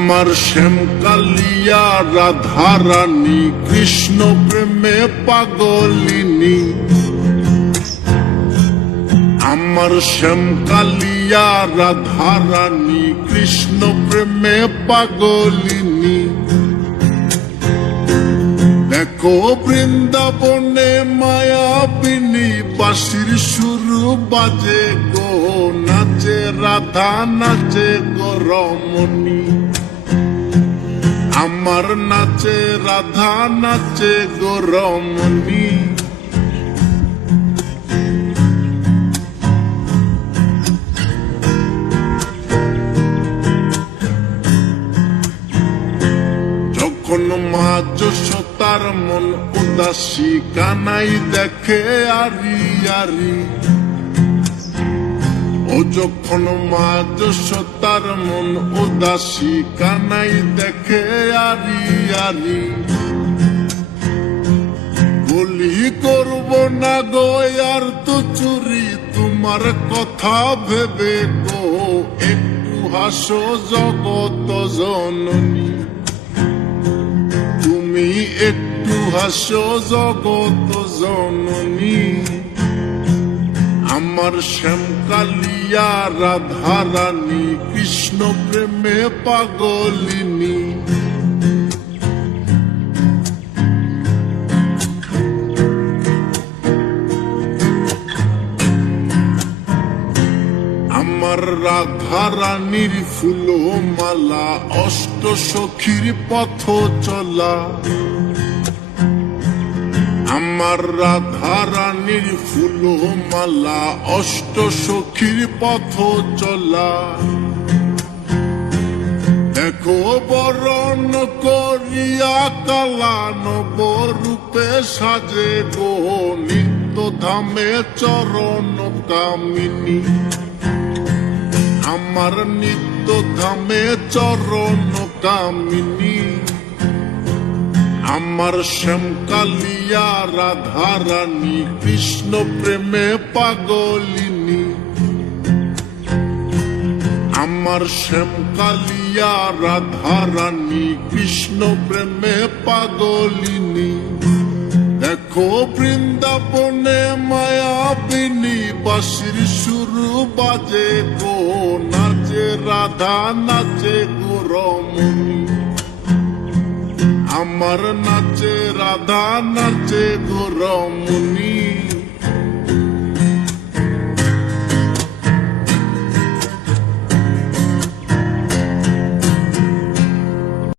আমার শ্যাম কালিয়া রাধা রানী কৃষ্ণ প্রেমে পাগলিনী। আমার শ্যাম কালিয়া রাধা রানী কৃষ্ণ প্রেমে পাগলিনী। দেখো বৃন্দাবনে মায়াবিনী বাঁশির সুর বাজে গো, নাচে রাধা নাচে গো রমণী। আমার নাচে রাধা নাচে গো রমণী। যখন মা যশোদার মন উদাসী কানাই দেখে আরি আরি। ও যখন মা যশোদার মন উদাসী কানাই দেখে আরি আরি। বলি করব না গো আর তো চুরি তোমার কথা ভেবে গো, একটু হাসো জগত জননী। তুমি একটু হাসো জগত জননী। আমার শ্যাম কালিয়া রাধা রানী কৃষ্ণ প্রেমে পাগলিনী। আমার রাধা রানীর ফুল মালা অষ্ট সখীর পথ চলা। আমার রাধা রানীর ফুল মালা অষ্ট সখীর পথ চলা। দেখো বরণ করিয়া কালা নবরূপে সাজে গো, নিত্য ধামে চরণ কামিনী। আমার নিত্য ধামে চরণ কামিনী। আমার শ্যাম কালিয়া রাধা রানী কৃষ্ণ প্রেমে পাগলিনী। আমার শ্যাম কালিয়া রাধা রানী কৃষ্ণ প্রেমে পাগলিনী। দেখো বৃন্দাবনে মায়াবিনী বাঁশির সুর বাজে গো, নাচে রাধা নাচে গো রমণী। আমার নাচে রাধা নাচে গো রমণী।